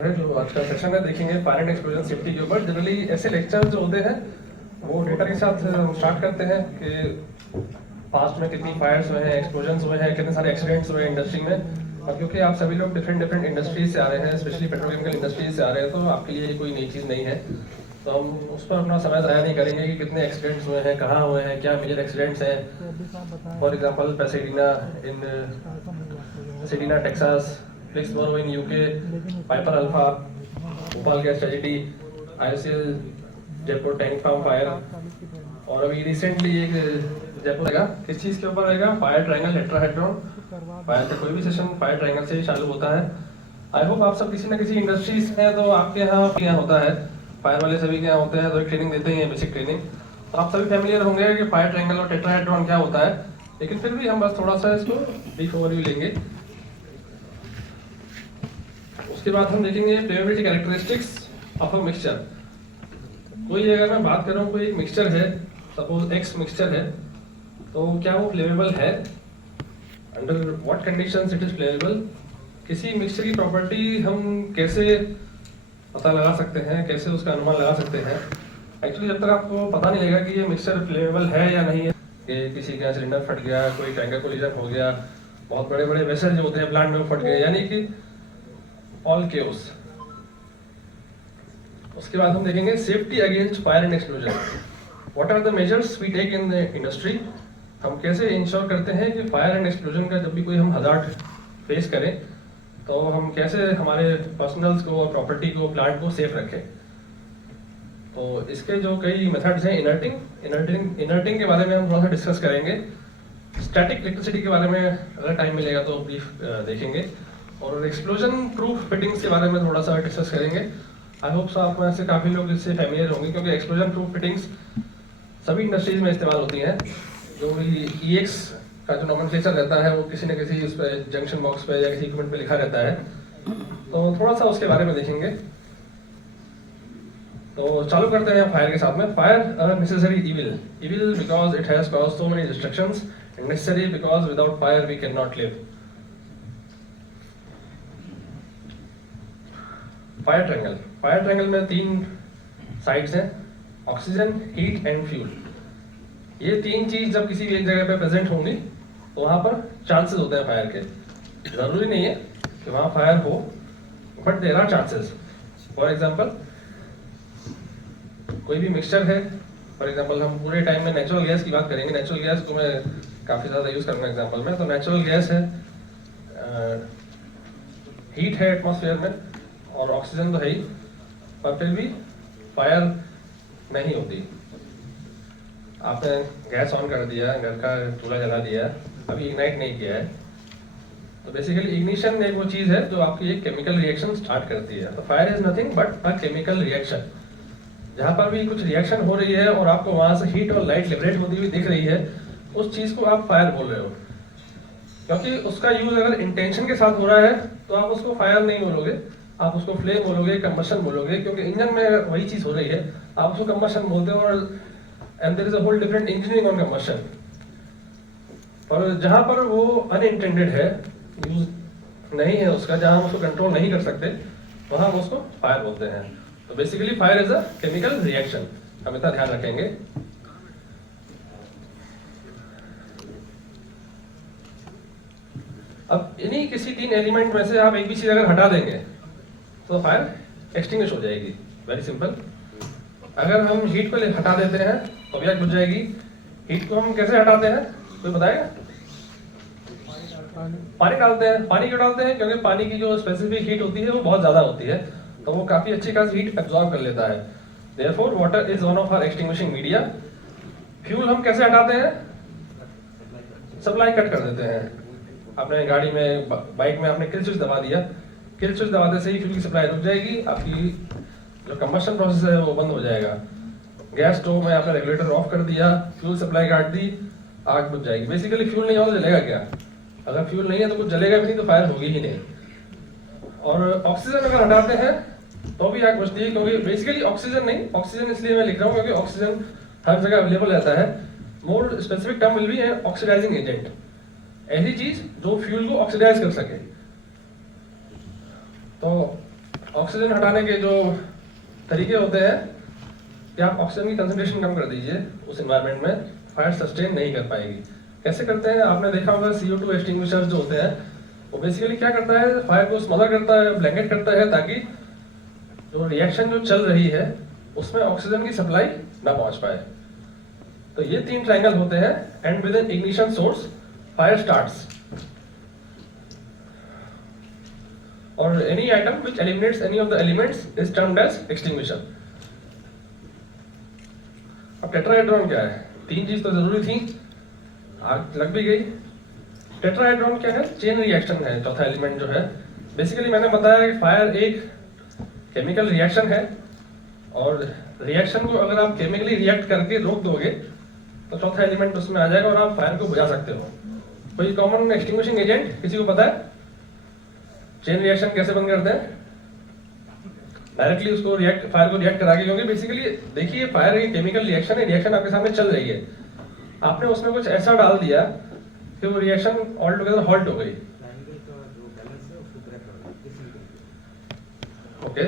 जो आज का सेशन है देखेंगे फायर एंड एक्सप्लोजन सेफ्टी के ऊपर। जनरली ऐसे लेक्चर जो होते हैं वो डेटा के साथ स्टार्ट करते हैं कि पास्ट में कितनी फायर्स हुए हैं, एक्सप्लोजन हुए हैं, कितने सारे एक्सीडेंट्स हुए हैं इंडस्ट्री में। और क्योंकि आप सभी लोग डिफरेंट इंडस्ट्रीज से आ रहे हैं, स्पेशली पेट्रोकेमिकल इंडस्ट्रीज से आ रहे हैं, तो आपके लिए कोई नई चीज़ नहीं है। तो हम उस पर अपना समय ज़ाया नहीं करेंगे कि कितने एक्सीडेंट्स हुए हैं, कहाँ हुए हैं, क्या मेजर एक्सीडेंट्स हैं। For example Pasadena Texas, Flixborough in UK, Piper Alpha, Bhopal gas tragedy, IOCL Jaipur tank farm fire, और अभी रिसेंटली एक जयपुर रहेगा। किस चीज़ के ऊपर रहेगा? Fire triangle tetrahedron. फायर का कोई भी सेशन फायर ट्रायंगल से चालू होता है। आई होप आप सब किसी न किसी इंडस्ट्रीज हैं, तो आपके यहाँ होता है, फायर वाले सभी के यहाँ होते हैं, तो एक ट्रेनिंग देते ही हैं, बेसिक ट्रेनिंग। तो आप सभी फैमिलियर होंगे कि फायर ट्रायंगल और टेट्राहेड्रॉन क्या होता है, लेकिन फिर भी हम बस थोड़ा सा इसको ब्रीफ ओवरव्यू लेंगे। उसके बाद हम देखेंगे flammability characteristics of a mixture. कोई अगर मैं बात कर रहा हूँ, कोई एक मिक्सचर है, सपोज एक्स मिक्सचर है, तो क्या वो फ्लेमेबल है? Under what conditions it is flammable? किसी मिक्सचर की प्रॉपर्टी हम कैसे पता लगा सकते हैं, कैसे उसका अनुमान लगा सकते हैं? एक्चुअली जब तक आपको पता नहीं लगेगा कि ये मिक्सचर फ्लेमेबल है या नहीं है, कि किसी का सिलेंडर फट गया, कोई टैंकर कोलिजन हो गया, बहुत बड़े बड़े वेसल जो होते हैं प्लांट में फट गए, यानी कि ऑल केओस। उसके बाद हम देखेंगे safety against fire and explosion. What are the measures we take in the industry? हम कैसे इंश्योर करते हैं कि फायर एंड एक्सप्लोजन का जब भी कोई हम हजार्ड फेस करें, तो हम कैसे हमारे पर्सनल्स को, प्रॉपर्टी को, प्लांट को सेफ रखें। तो इसके जो कई मेथड्स हैं, इनर्टिंग के बारे में हम थोड़ा सा डिस्कस करेंगे। स्टैटिक इलेक्ट्रिसिटी के बारे में अगर टाइम मिलेगा तो ब्रीफ देखेंगे, और एक्सप्लोजन प्रूफ फिटिंग्स के बारे में थोड़ा सा डिस्कस करेंगे। आई होप सो आप में से काफ़ी लोग इससे फैमिलियर होंगे, क्योंकि एक्सप्लोजन प्रूफ फिटिंग्स सभी इंडस्ट्रीज में इस्तेमाल होती हैं। जो भी EX का जो नॉमेनक्लेचर रहता है, वो किसी न किसी उस पर जंक्शन बॉक्स पे या किसी इक्विपमेंट पे लिखा रहता है, तो थोड़ा सा उसके बारे में देखेंगे। तो चालू करते हैं फायर के साथ में। Fire a necessary evil because it has caused so many destructions, and necessary because without fire we can not live. Fire triangle में 3 साइड्स हैं, ऑक्सीजन, हीट एंड फ्यूल। ये 3 चीज जब किसी भी एक जगह पे प्रेजेंट होंगी, तो वहां पर चांसेस होते हैं फायर के। जरूरी नहीं है कि वहां फायर हो, but there are chances. For example, कोई भी मिक्सचर है, फॉर एग्जांपल हम पूरे टाइम में नेचुरल गैस की बात करेंगे। नेचुरल गैस को मैं काफी ज्यादा यूज करूंगा एग्जांपल में। तो नेचुरल गैस है, हीट है एटमॉस्फेयर में, और ऑक्सीजन तो है ही, पर फिर भी फायर नहीं होती। आपने गैस ऑन कर दिया, घर का चूल्हा जला दिया, अभी इग्नाइट नहीं किया है, तो बेसिकली इग्निशन एक वो चीज़ है जो आपकी एक केमिकल रिएक्शन स्टार्ट करती है। तो fire is nothing but a chemical reaction. जहाँ पर भी कुछ रिएक्शन हो रही है और आपको वहाँ से हीट और लाइट लिबरेट होती हुई दिख रही है, उस चीज़ को आप फायर बोल रहे हो। क्योंकि उसका यूज अगर इंटेंशन के साथ हो रहा है, तो आप उसको फायर नहीं बोलोगे, आप उसको फ्लेम बोलोगे, कंबशन बोलोगे, क्योंकि इंजन में वही चीज हो रही है, आप उसको कंबशन बोलते हो। और and there is a whole different engineering on combustion. और जहां पर वो अनइंटेंडेड है, यूज नहीं है उसका, जहां हम उसको कंट्रोल नहीं कर सकते, वहां हम उसको फायर बोलते हैं। तो basically fire is a chemical reaction, हम इतना ध्यान रखेंगे। अब इन्हीं किसी 3 एलिमेंट में से आप एक भी चीज अगर हटा देंगे, तो फायर एक्सटिंग्विश हो जाएगी। Very simple. अगर हम हीट को हटा देते हैं तो भी आग बुझ जाएगी। हीट को हम कैसे हटाते हैं, कोई बताएगा? पानी डालते हैं। पानी क्यों डालते हैं? क्योंकि पानी की जो स्पेसिफिक हीट होती है वो बहुत ज्यादा होती है, तो वो काफी अच्छी खासी हीट एब्जॉर्ब कर लेता है। Therefore water is one of our extinguishing media. Fuel हम कैसे हटाते हैं? सप्लाई कट कर देते हैं। आपने गाड़ी में, बाइक में आपने किल स्विच दबा दिया, किल स्विच दबाने से ही फ्यूल की सप्लाई रुक जाएगी, आपकी जो कंबशन प्रोसेस है वो बंद हो जाएगा। गैस स्टोव में आपने रेगुलेटर ऑफ कर दिया, फ्यूल सप्लाई काट दी, आग बुझ जाएगी। बेसिकली फ्यूल नहीं हो तो जलेगा क्या? अगर फ्यूल नहीं है तो कुछ जलेगा भी नहीं, तो फायर होगी ही नहीं। और ऑक्सीजन अगर हटाते हैं तो भी आग बुझती है, क्योंकि बेसिकली ऑक्सीजन नहीं, ऑक्सीजन इसलिए मैं लिख रहा हूँ क्योंकि ऑक्सीजन हर जगह अवेलेबल रहता है। More specific term will be oxidising agent, ऐसी चीज जो फ्यूल को ऑक्सीडाइज कर सके। तो ऑक्सीजन हटाने के जो तरीके होते हैं कि आप ऑक्सीजन की कंसंट्रेशन कम कर दीजिए उस एनवायरनमेंट में, फायर सस्टेन नहीं कर पाएगी। कैसे करते हैं? आपने देखा होगा CO2 एक्सटिंग्विशर्स जो होते हैं वो बेसिकली क्या करता है, फायर को स्मदर करता है, ब्लैंकेट करता है, ताकि जो रिएक्शन जो चल रही है उसमें ऑक्सीजन की सप्लाई ना पहुंच पाए। तो ये 3 ट्रायंगल होते हैं, and with an ignition source fire starts, और any item which eliminates any of the elements is termed as extinguisher. अब टेट्राहेड्रॉन क्या है? 3 चीज तो जरूरी थी, आग लग भी गई। टेट्राहेड्रॉन क्या है? चेन रिएक्शन है, चौथा एलिमेंट जो है। बेसिकली मैंने बताया कि फायर एक केमिकल रिएक्शन है, और रिएक्शन को अगर आप केमिकली रिएक्ट करके रोक दोगे तो चौथा एलिमेंट उसमें आ जाएगा और आप फायर को बुझा सकते हो। कोई कॉमन एक्सटिंग्विशिंग एजेंट किसी को पता है? चेन रिएक्शन कैसे बंद करते हैं? डायरेक्टली उसको फायर को रिएक्ट करा के, क्योंकि बेसिकली देखिए फायर एक केमिकल रिएक्शन है, रिएक्शन आपके सामने चल रही है, आपने उसमें कुछ ऐसा डाल दिया कि वो रिएक्शन ऑल टुगेदर हॉल्ट हो गई। ओके,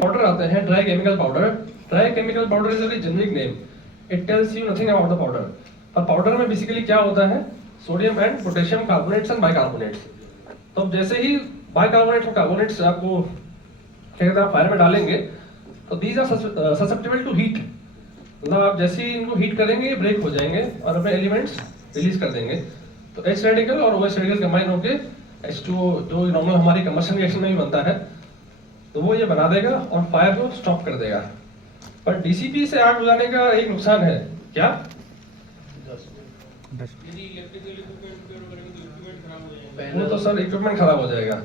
पाउडर आते हैं, dry chemical powder. Dry chemical powder is a generic name, it tells you nothing about the powder. पर पाउडर में बेसिकली क्या होता है? Sodium and potassium carbonates and bicarbonates. तो जैसे ही बाइकार्बोनेट्स और कार्बोनेट्स आपको क्या कहते हैं फायर में डालेंगे तो these are susceptible to heat, मतलब आप जैसे ही इनको हीट करेंगे ये ब्रेक हो जाएंगे और अपने एलिमेंट्स रिलीज कर देंगे। तो H रेडिकल और OH रेडिकल कंबाइन होके H2O जो नॉर्मल हमारी कंबशन रिएक्शन में भी बनता है, तो वो ये बना देगा और फायर को स्टॉप कर देगा। पर DCP से आग बुझाने का एक नुकसान है, क्या? वो तो सर इक्विपमेंट खराब हो जाएगा,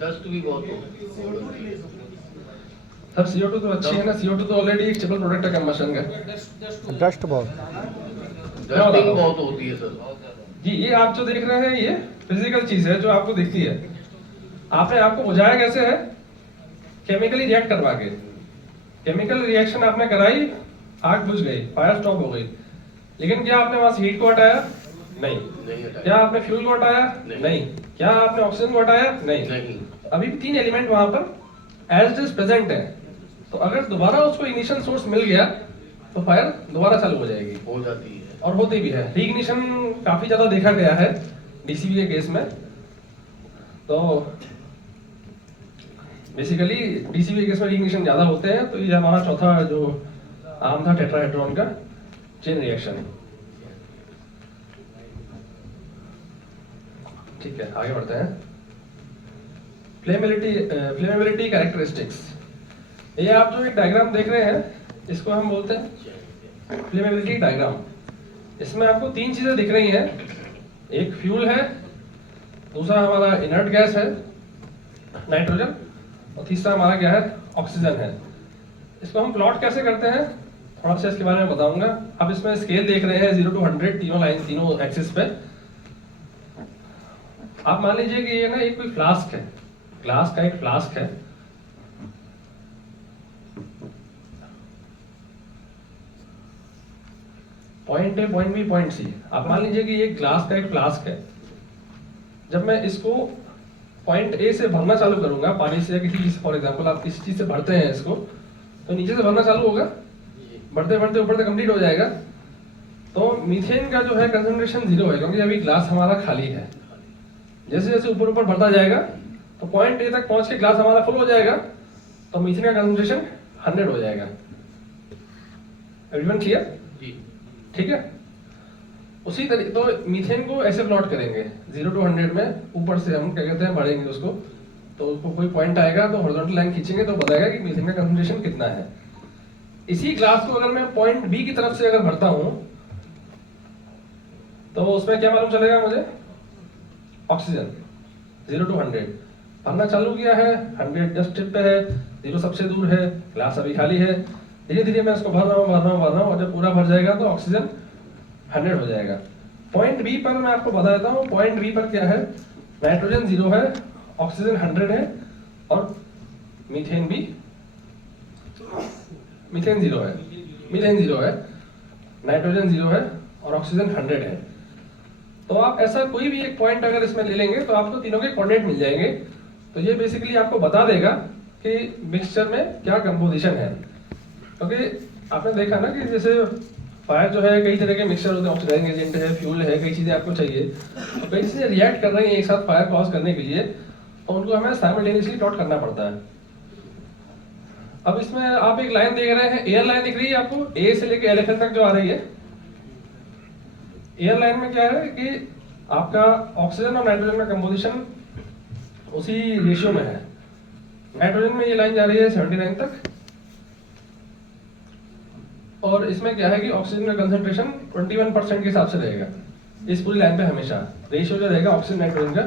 डस्ट भी बहुत हो। सर CO2 तो अच्छी है ना, CO2 तो ऑलरेडी एक स्टेबल प्रोडक्ट है कंबशन का। डस्ट बहुत डस्टिंग बहुत होती है सर जी। ये आप जो देख रहे हैं ये फिजिकल चीज है जो आपको दिखती है। आपने आपको बुझाया कैसे है? केमिकली रिएक्ट करवा के। केमिकल रिएक्शन आपने कराई, आग बुझ गई, फायर स्टॉप हो गई। लेकिन क्या आपने वहां से हीट को हटाया? नहीं। क्या आपने फ्यूल को हटाया? नहीं। क्या आपने ऑक्सीजन को हटाया? नहीं। अभी भी 3 एलिमेंट वहां पर एज इट इज प्रेजेंट है। तो अगर दोबारा उसको इग्निशन सोर्स मिल गया तो फायर दोबारा चालू हो जाएगी, हो जाती है और होती भी है। रीइग्निशन काफी ज्यादा देखा गया है DCP के केस में। तो बेसिकली DCP के केस में रीइग्निशन ज्यादा होते हैं। तो ये हमारा चौथा जो आम था टेट्राहेड्रॉन का चेन रिएक्शन। ठीक है, आगे बढ़ते हैं। Flammability characteristics. ये आप जो एक डायग्राम देख रहे हैं इसको हम बोलते हैं फ्लेमेबिलिटी डायग्राम। इसमें आपको 3 चीजें दिख रही हैं, एक फ्यूल है, दूसरा हमारा इनर्ट गैस है नाइट्रोजन, और तीसरा हमारा क्या है? ऑक्सीजन है। इसको हम प्लॉट कैसे करते हैं थोड़ा सा इसके बारे में बताऊंगा। आप इसमें स्केल देख रहे हैं 0 to 100, तीनों लाइन, तीनों एक्सिस पे। आप मान लीजिए कि ये ना एक कोई फ्लास्क है, ग्लास का एक फ्लास्क है। Point A, point B, point C। आप मान लीजिए कि ये ग्लास का एक फ्लास्क है। जब मैं इसको पॉइंट A से भरना चालू करूंगा पानी से या किसी चीज, फॉर एग्जांपल आप किसी चीज से भरते हैं इसको, तो नीचे से भरना चालू होगा, बढ़ते बढ़ते ऊपर तक कंप्लीट हो जाएगा। तो मीथेन का जो है कंसंट्रेशन 0 है, क्योंकि अभी ग्लास हमारा खाली है। जैसे जैसे ऊपर ऊपर बढ़ता जाएगा तो पॉइंट A तक पहुंच के ग्लास हमारा फुल हो जाएगा, तो मीथेन का कंसंट्रेशन 100 हो जाएगा। Everyone clear? ठीक है। उसी तरीके तो मीथेन को ऐसे प्लॉट करेंगे 0 to 100 में, ऊपर से हम क्या कहते हैं बढ़ेंगे उसको, तो उसको कोई पॉइंट आएगा तो हॉरिजॉन्टल लाइन खींचेंगे तो बताएगा कि मीथेन का कंसंट्रेशन कितना है। इसी ग्लास को अगर मैं पॉइंट B की तरफ से अगर भरता हूं तो उसमें क्या मालूम चलेगा मुझे? ऑक्सीजन 0 to 100 भरना चालू किया है, 100 जस्ट टिप पे है, 0 सबसे दूर है, ग्लास अभी खाली है। धीरे धीरे मैं इसको भर रहा हूँ और जब पूरा भर जाएगा तो ऑक्सीजन 100 हो जाएगा। पॉइंट B पर मैं आपको बता देता हूँ, पॉइंट B पर क्या है? नाइट्रोजन 0 है, ऑक्सीजन 100 है, और मीथेन 0 है, मीथेन 0 है, नाइट्रोजन 0 है और ऑक्सीजन 100 है। तो आप ऐसा कोई भी एक पॉइंट अगर इसमें ले लेंगे तो आपको तीनों के कोऑर्डिनेट मिल जाएंगे। तो ये बेसिकली आपको बता देगा कि मिक्सचर में क्या कंपोजिशन है। क्योंकि आपने देखा ना कि जैसे फायर जो है, कई तरह के मिक्सचर होते हैं, ऑक्सीडाइजिंग एजेंट है, फ्यूल है, कई चीज़ें आपको चाहिए, तो कई चीज़ें रिएक्ट कर रही हैं एक साथ फायर कॉज करने के लिए, तो उनको हमें साइमल्टेनियसली प्लॉट करना पड़ता है। अब इसमें आप एक लाइन देख रहे हैं, एयर लाइन दिख रही है आपको, ए से लेकर एलिफेंट तक जो आ रही है। एयर लाइन में क्या है कि आपका ऑक्सीजन और नाइट्रोजन का कंपोजिशन उसी रेशियो में है। नाइट्रोजन में ये लाइन जा रही है 79 तक, और इसमें क्या है कि ऑक्सीजन का कंसंट्रेशन 21% के हिसाब से रहेगा इस पूरी लाइन पे। हमेशा रेशियो जो रहेगा ऑक्सीजन नाइट्रोजन का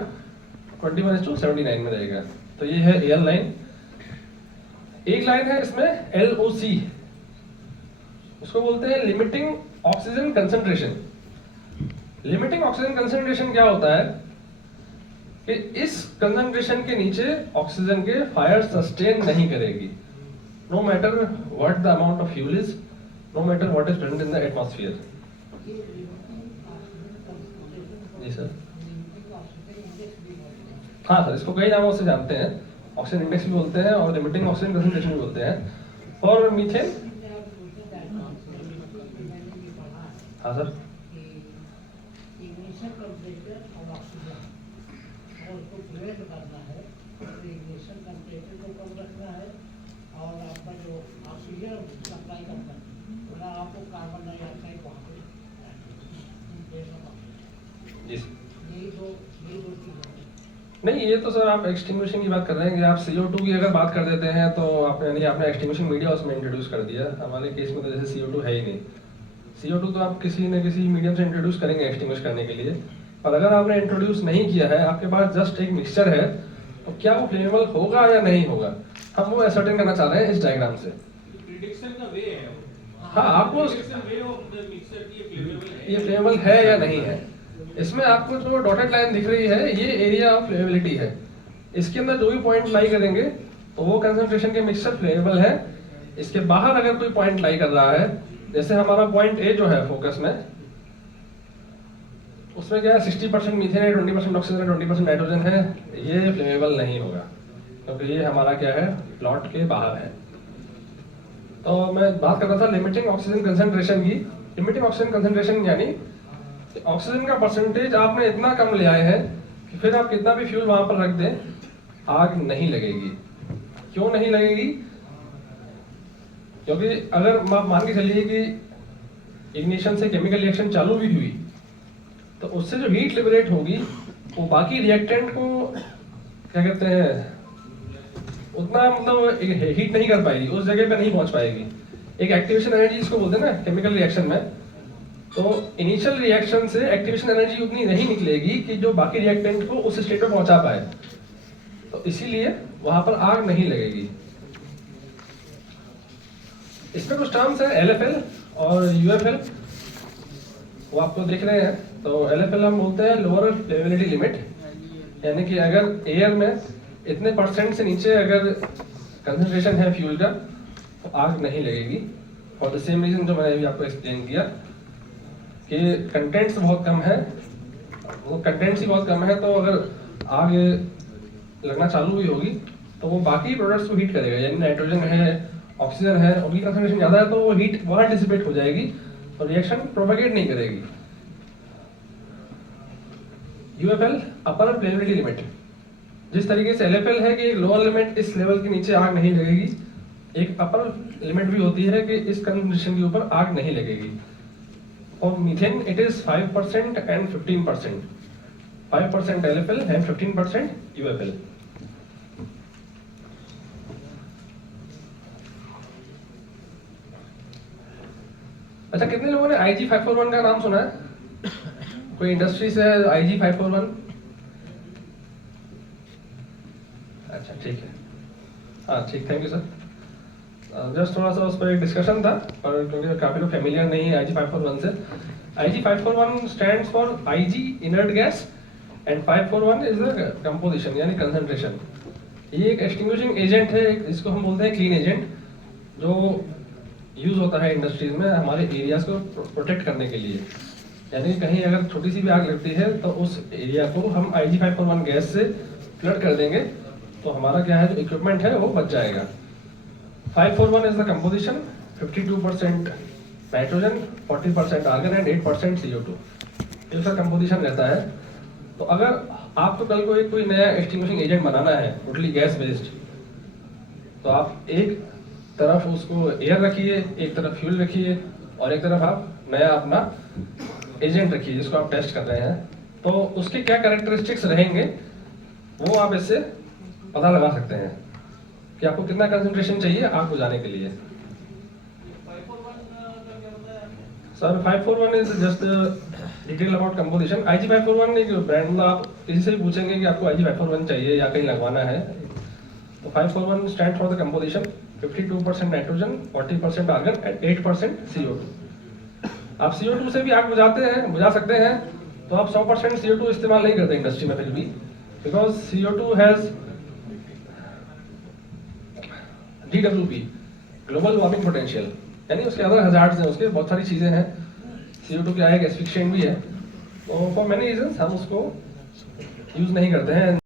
21:79 में रहेगा। तो ये है एयर लाइन। एक लाइन है इसमें LOC, उसको बोलते हैं limiting oxygen concentration. Limiting oxygen concentration क्या होता है कि इस कंसंट्रेशन के नीचे ऑक्सीजन के फायर सस्टेन नहीं करेगी, no matter what the amount of fuel is, no matter what is present in the atmosphere. जी सर, हाँ सर, इसको कई नामों से जानते हैं, ऑक्सीजन इंडेक्स भी बोलते हैं और लिमिटिंग ऑक्सीजन कंसंट्रेशन भी बोलते हैं। और मीथेन, हाँ सर, और आपका जो ऑक्सीजन सप्लाई करता है, आपको कार्बन डाइऑक्साइड वहाँ पे नहीं, ये तो सर आप एक्सटिंग्विशिंग की बात कर रहे हैं कि आप CO2 की अगर बात कर देते हैं तो आप यानी आपने एक्सटिंग्विशिंग मीडिया उसमें इंट्रोड्यूस कर दिया। हमारे केस में तो जैसे CO2 है ही नहीं। CO2 तो आप किसी न किसी मीडियम से इंट्रोड्यूस करेंगे एक्सटिंग्विश करने के लिए, और अगर आपने इंट्रोड्यूस नहीं किया है, आपके पास जस्ट एक मिक्सचर है, तो क्या वो फ्लेमेबल होगा या नहीं होगा, हम वो असर्टेन करना चाह रहे हैं इस डायग्राम से। प्रिडिक्शन का वे है। हाँ, आपको ये फ्लेमेबल है या नहीं है। इसमें आपको जो डॉटेड लाइन दिख रही है, ये एरिया ऑफ फ्लेमेबिलिटी है। इसके अंदर जो भी पॉइंट लाई करेंगे तो वो कंसंट्रेशन के मिक्सचर फ्लेमेबल है। इसके बाहर अगर कोई पॉइंट लाई कर रहा है, जैसे हमारा पॉइंट ए जो है फोकस में, उसमें क्या है 60% मीथेन है, 20% ऑक्सीजन है, 20% नाइट्रोजन है, ये फ्लेमेबल नहीं होगा क्योंकि ये हमारा क्या है, प्लॉट के बाहर है। तो मैं बात कर रहा था लिमिटिंग ऑक्सीजन कंसंट्रेशन की। लिमिटिंग ऑक्सीजन कंसंट्रेशन यानी ऑक्सीजन का परसेंटेज आपने इतना कम ले आए हैं कि फिर आप कितना भी फ्यूल वहां पर रख दें, आग नहीं लगेगी। क्यों नहीं लगेगी? क्योंकि अगर आप मान के चलिए कि इग्निशन से केमिकल रिएक्शन चालू भी हुई, तो उससे जो हीट लिबरेट होगी वो बाकी रिएक्टेंट को क्या कहते हैं, उतना मतलब हीट नहीं कर पाएगी, उस जगह पे नहीं पहुंच पाएगी। एक एक्टिवेशन एनर्जी जिसको बोलते हैं ना केमिकल रिएक्शन में, तो इनिशियल रिएक्शन से एक्टिवेशन एनर्जी उतनी नहीं निकलेगी कि जो बाकी रिएक्टेंट को उस स्टेट में पहुंचा पाए, तो इसीलिए वहां पर आग नहीं लगेगी। इसमें कुछ टर्म्स है LFL और UFL, वो आपको देख रहे हैं। तो LFL हम बोलते हैं लोअर फ्लेमेबिलिटी लिमिट, यानी कि अगर एयर में इतने % से नीचे अगर कंसंट्रेशन है फ्यूल का तो आग नहीं लगेगी। और द सेम रीजन जो मैंने अभी आपको एक्सप्लेन किया कि कंटेंट्स बहुत कम है, वो कंटेंट्स ही बहुत कम है, तो अगर आग लगना चालू भी होगी तो वो बाकी प्रोडक्ट्स को हीट करेगा, यानी नाइट्रोजन है, ऑक्सीजन है, उनकी कंसंट्रेशन ज़्यादा है तो वो हीट वहाँ डिसिपेट हो जाएगी और रिएक्शन प्रोपेगेट नहीं करेगी। UFL अपर फ्लेमेबिलिटी लिमिट, जिस तरीके से LFL है कि लोअर लिमिट, इस लेवल के नीचे आग नहीं लगेगी, एक अपर लिमिट भी होती है कि इस कंसंट्रेशन के ऊपर आग नहीं लगेगी। और methane it is 5% and 15%, 5% LFL and 15% UFL। अच्छा, कितने लोगों ने IG 541 का नाम सुना है? कोई इंडस्ट्री से IG 541? अच्छा ठीक है, हाँ ठीक, थैंक यू सर। जस्ट थोड़ा सा उस पर एक डिस्कशन था, पर क्योंकि काफी लोग फेमिलियर नहीं है IG 541 से। IG 541 stands for IG inert gas and 541 is the composition यानी कंसंट्रेशन। ये एक एक्सटिंग्विशिंग एजेंट है, इसको हम बोलते हैं क्लीन एजेंट, जो यूज होता है इंडस्ट्रीज में हमारे एरियाज को प्रोटेक्ट करने के लिए। यानी कहीं अगर छोटी सी भी आग लगती है तो उस एरिया को हम IG 541 गैस से फ्लड कर देंगे तो हमारा क्या है जो इक्विपमेंट है वो बच जाएगा। 541 is the composition, 52% nitrogen, 40% argon and 8% CO2, ये उसका कंपोजिशन रहता है। तो अगर आपको कल को कोई नया एक्सटिंग्विशिंग एजेंट बनाना है टोटली गैस बेस्ड, तो आप एक तरफ उसको एयर रखिए, एक तरफ फ्यूल रखिए और एक तरफ आप नया अपना एजेंट रखिए जिसको आप टेस्ट कर रहे हैं। तो उसके क्या कैरेक्टरिस्टिक्स रहेंगे वो आप इससे पता लगा सकते हैं कि आपको कितना कंसंट्रेशन चाहिए आग बुझाने के लिए। Sir 541 is just detail about composition. IG 541 एक ब्रांड, मतलब आप किसी से भी पूछेंगे कि आपको IG 541 चाहिए या कहीं लगवाना है, तो 541 stand for the composition, 52% nitrogen, 40% argon and 8% CO2। आप CO2 से भी आग बुझा सकते हैं, तो आप 100% CO2 इस्तेमाल नहीं करते इंडस्ट्री में फिर भी, because CO2 has GWP, global warming potential, यानी उसके अदर हजार्ड्स हैं, उसके बहुत सारी चीजें हैं। CO2 क्या है, एस्फिक्शिएंट भी है, तो फॉर मेनी रीजंस हम उसको यूज नहीं करते हैं।